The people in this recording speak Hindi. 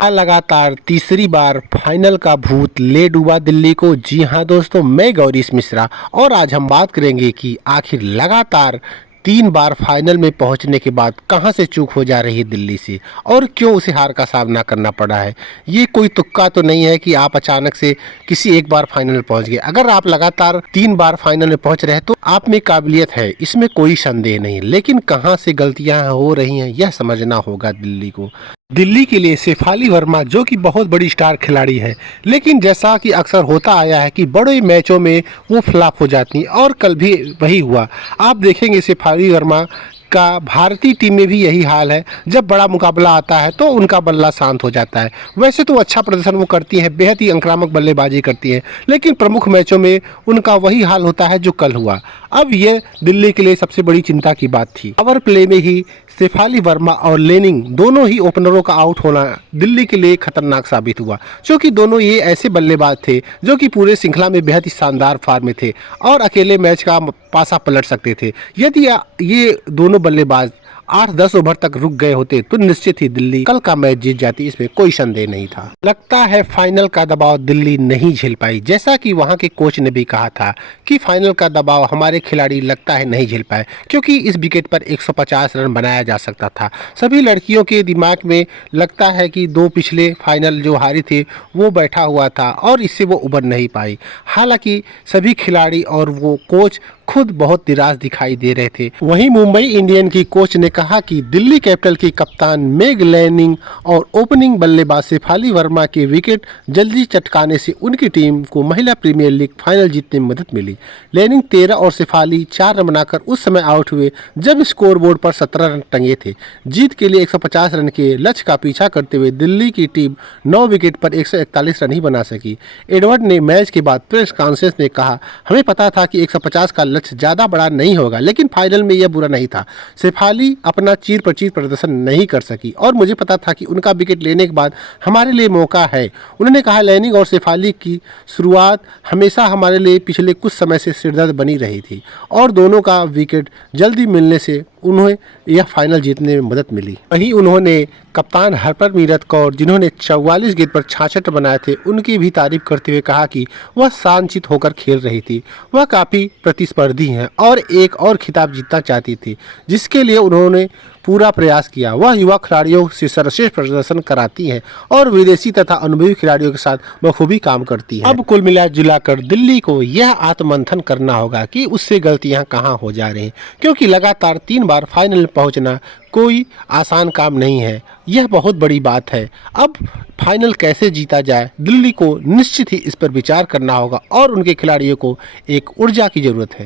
लगातार तीसरी बार फाइनल का भूत ले डूबा दिल्ली को। जी हां दोस्तों, मैं गौरीश मिश्रा और आज हम बात करेंगे कि आखिर लगातार 3 बार फाइनल में पहुंचने के बाद कहां से चूक हो जा रही है दिल्ली से और क्यों उसे हार का सामना करना पड़ा है। ये कोई तुक्का तो नहीं है कि आप अचानक से किसी एक बार फाइनल में पहुंच गए। अगर आप लगातार 3 बार फाइनल में पहुंच रहे हैं तो आप में काबिलियत है, इसमें कोई संदेह नहीं, लेकिन कहां से गलतियां हो रही हैं यह समझना होगा दिल्ली को। दिल्ली के लिए शेफाली वर्मा जो कि बहुत बड़ी स्टार खिलाड़ी है, लेकिन जैसा कि अक्सर होता आया है कि बड़े मैचों में वो फ्लॉप हो जाती हैं और कल भी वही हुआ। आप देखेंगे शेफाली वर्मा का भारतीय टीम में भी यही हाल है। जब बड़ा मुकाबला आता है तो उनका बल्ला शांत हो जाता है। वैसे तो अच्छा प्रदर्शन वो करती हैं, बेहद ही आक्रामक बल्लेबाजी करती हैं, लेकिन प्रमुख मैचों में उनका वही हाल होता है जो कल हुआ। अब ये दिल्ली के लिए सबसे बड़ी चिंता की बात थी। पावर प्ले में ही शेफाली वर्मा और लेनिंग दोनों ही ओपनरों का आउट होना दिल्ली के लिए खतरनाक साबित हुआ, क्योंकि दोनों ये ऐसे बल्लेबाज थे जो कि पूरे श्रृंखला में बेहद ही शानदार फॉर्म में थे और अकेले मैच का पासा पलट सकते थे। यदि ये दोनों बल्लेबाज 8-10 ओवर तक रुक गए होते तो निश्चित ही दिल्ली कल का मैच जीत जाती, इसमें कोई संदेह नहीं था। लगता है फाइनल का दबाव दिल्ली नहीं झेल पाई, जैसा कि वहां के कोच ने भी कहा था कि फाइनल का दबाव हमारे खिलाड़ी लगता है नहीं झेल पाए, क्योंकि इस विकेट पर 150 रन बनाया जा सकता था। सभी लड़कियों के दिमाग में लगता है कि 2 पिछले फाइनल जो हारी थे वो बैठा हुआ था और इससे वो उबर नहीं पाई। हालांकि सभी खिलाड़ी और वो कोच खुद बहुत निराश दिखाई दे रहे थे। वहीं मुंबई इंडियन की कोच ने कहा कि दिल्ली कैपिटल की कप्तान मेग लैनिंग और ओपनिंग बल्लेबाज शेफाली वर्मा के विकेट जल्दी चटकाने से उनकी टीम को महिला प्रीमियर लीग फाइनल जीतने में मदद मिली। लैनिंग 13 और शेफाली 4 रन बनाकर उस समय आउट हुए जब स्कोरबोर्ड पर 17 रन टंगे थे। जीत के लिए 150 रन के लक्ष्य का पीछा करते हुए दिल्ली की टीम 9 विकेट पर 141 रन ही बना सकी। एडवर्ड ने मैच के बाद प्रेस कॉन्फ्रेंस में कहा, हमें पता था कि 150 का लक्ष्य ज़्यादा बड़ा नहीं होगा, लेकिन फाइनल में यह बुरा नहीं था। शेफाली अपना चीर पर चीर प्रदर्शन नहीं कर सकी और मुझे पता था कि उनका विकेट लेने के बाद हमारे लिए मौका है। उन्होंने कहा, लैनिंग और शेफाली की शुरुआत हमेशा हमारे लिए पिछले कुछ समय से सिरदर्द बनी रही थी और दोनों का विकेट जल्दी मिलने से उन्हें यह फाइनल जीतने में मदद मिली। वहीं उन्होंने कप्तान हरमनप्रीत कौर, जिन्होंने 44 गेंद पर 66 बनाए थे, उनकी भी तारीफ करते हुए कहा कि वह शांतचित्त होकर खेल रही थी। वह काफ़ी प्रतिस्पर्धी हैं और एक और खिताब जीतना चाहती थी, जिसके लिए उन्होंने पूरा प्रयास किया। वह युवा खिलाड़ियों से सर्वश्रेष्ठ प्रदर्शन कराती हैं और विदेशी तथा अनुभवी खिलाड़ियों के साथ बखूबी काम करती है। अब कुल मिला जुलाकर दिल्ली को यह आत्ममंथन करना होगा कि उससे गलतियां कहां हो जा रही हैं, क्योंकि लगातार 3 बार फाइनल में पहुंचना कोई आसान काम नहीं है। यह बहुत बड़ी बात है। अब फाइनल कैसे जीता जाए, दिल्ली को निश्चित ही इस पर विचार करना होगा और उनके खिलाड़ियों को एक ऊर्जा की जरूरत है।